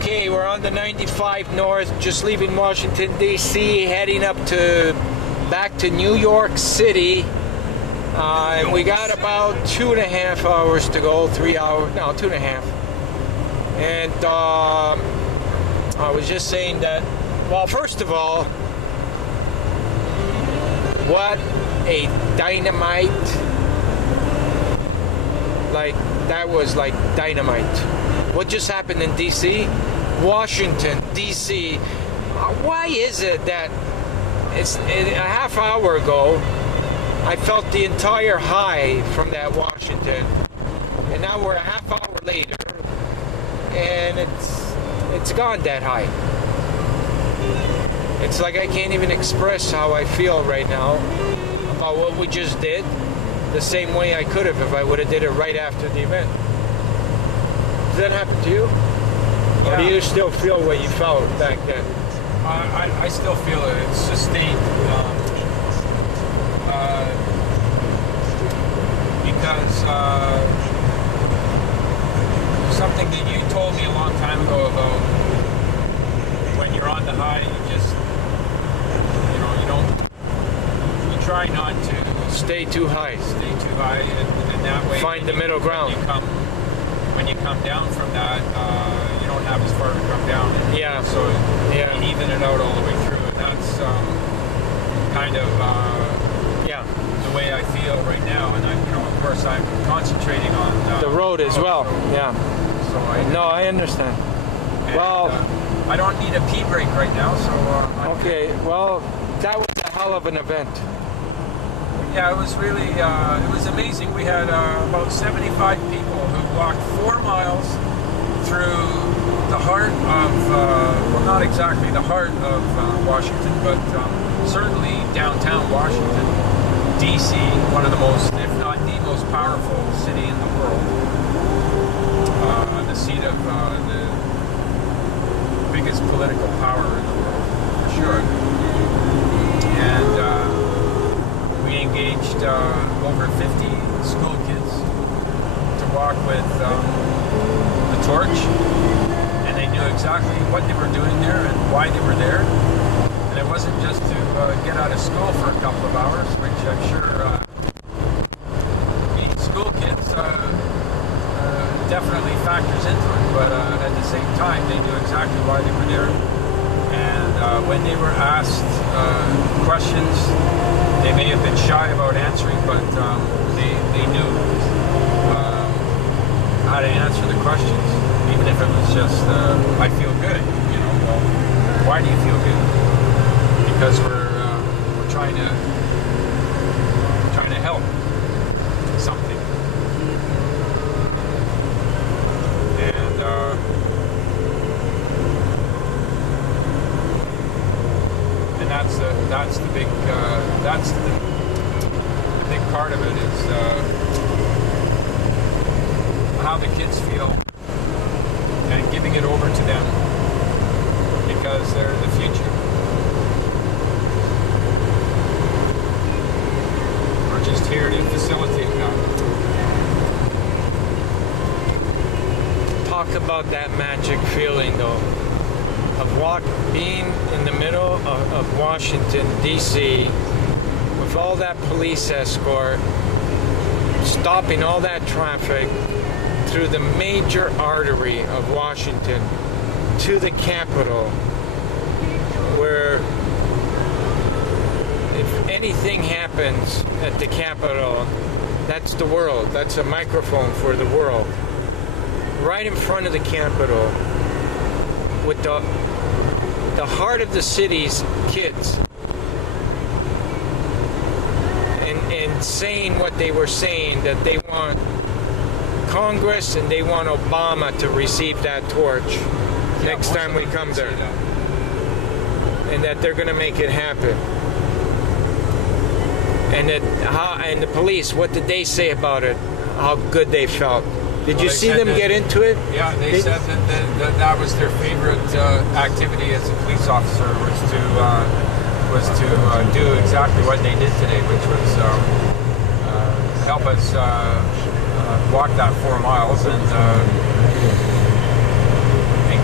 Okay, we're on the 95 North, just leaving Washington, D.C., heading up back to New York City. And we got about 2.5 hours to go, 3 hours, no, 2.5. And I was just saying that, well, first of all, what a dynamite, like, that was like dynamite. What just happened in D.C.? Washington, D.C. Why is it that it's a half hour ago I felt the entire high from that Washington, and now we're a half hour later and it's gone that high. It's like I can't even express how I feel right now about what we just did the same way I could have if I would have did it right after the event. Does that happen to you? Yeah. Or do you still feel what you felt back then? I still feel it. It's sustained. Because something that you told me a long time ago about when you're on the high, you try not to stay too high. And that way find the middle ground. When you come down from that, you don't have as far to come down. Yeah. So you even it out all the way through. And that's kind of the way I feel right now. And of course, I'm concentrating on the road as well. Yeah. So I understand. Well, I don't need a pee break right now. So okay. Well, that was a hell of an event. Yeah, it was really, it was amazing. We had about 75 people who walked 4 miles through the heart of, well, not exactly the heart of Washington, but certainly downtown Washington, D.C., one of the most, if not the most powerful city in the world, the seat of the biggest political power in the world, for sure. And we engaged over 50 school kids to walk with the torch, and they knew exactly what they were doing there and why they were there. And it wasn't just to get out of school for a couple of hours, which I'm sure the school kids definitely factors into it, but at the same time they knew exactly why they were there. And when they were asked questions, they may have been shy about answering, but they knew how to answer the questions, even if it was just, I feel good, well, why do you feel good? Because we're trying to help something. And that's the big big part of it is how the kids feel and giving it over to them because they're the future. We're just here to facilitate that. Talk about that magic feeling though of being in the middle of Washington, D.C. with all that police escort, stopping all that traffic through the major artery of Washington to the Capitol, where if anything happens at the Capitol, that's the world. That's a microphone for the world. Right in front of the Capitol, with the heart of the city's kids, and saying what they were saying, that they want Congress and they want Obama to receive that torch next time we come there, and that they're going to make it happen. And the police, what did they say about it? How good they felt. Did you see them get into it? Yeah, they said that was their favorite activity as a police officer was to do exactly what they did today, which was help us walk that 4 miles and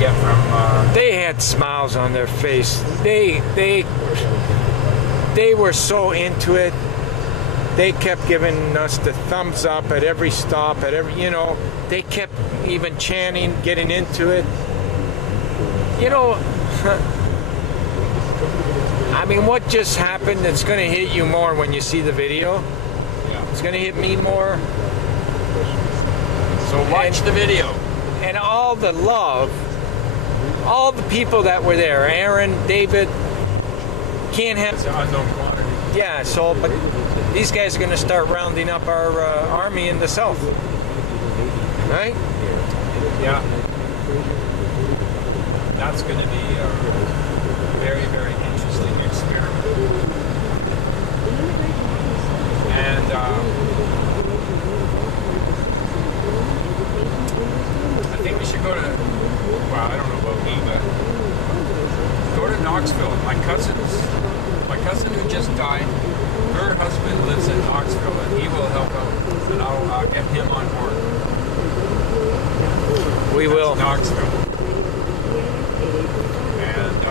get from They had smiles on their face. They were so into it. They kept giving us the thumbs up at every stop, at every, they kept even chanting, getting into it. I mean, what just happened, it's going to hit you more when you see the video. Yeah. It's going to hit me more. So watch the video. And all the love, all the people that were there, Aaron, David, can't have... It's an unknown quantity. Yeah, so, but these guys are going to start rounding up our army in the south. Right? Yeah. That's going to be a very, very interesting experiment. And I think we should go to, well, I don't know about me, but go to Knoxville. My cousin who just died, her husband lives in Knoxville, and he will help out, and I'll get him on board. We will. Knoxville. And